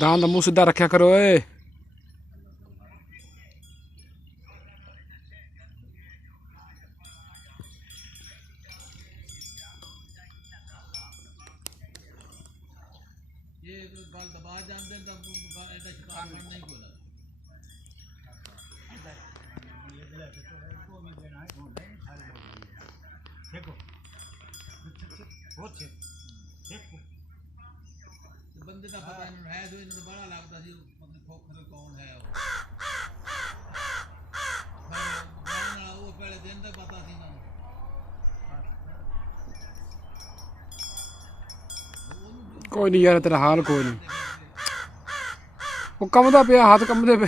दान का मुंह सीधा रखा करो ए। ये गल दबा जाते हैं तब ऐसा शिकार बनना ही कोई ना देखो बहुत देखो बंदे का पता नहीं है जो इन्हें बड़ा लगता सी मतलब खोखरे कौन है वो पहले दिन का पता सी ना कोई नहीं यार तेरा हाल कोई नहीं वो कंबदा पिया हाथ कंबदे पे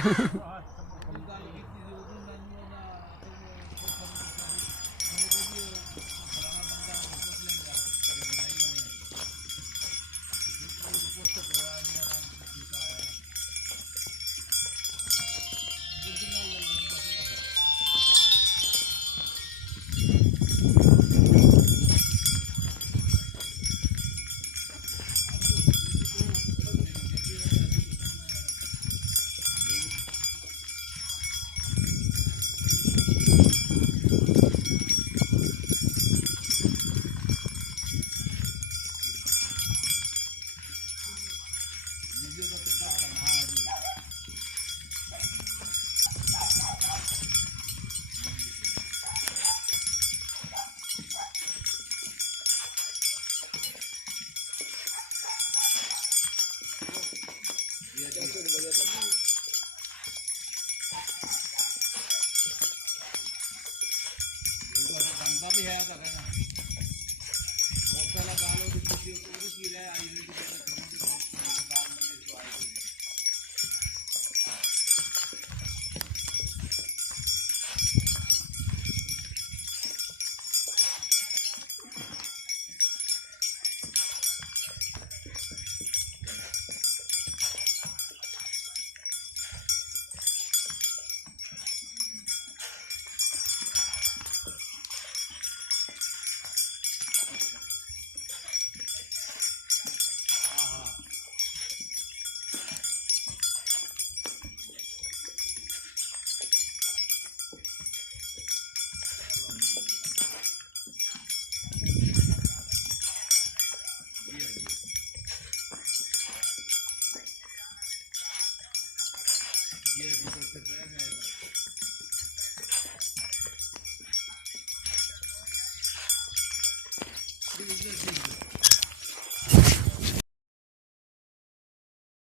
भी है तो कहना वो पहला गालो जो पूरी की रहे आई हुई की दाल में जो आई हुई ये तो से रह जाएगा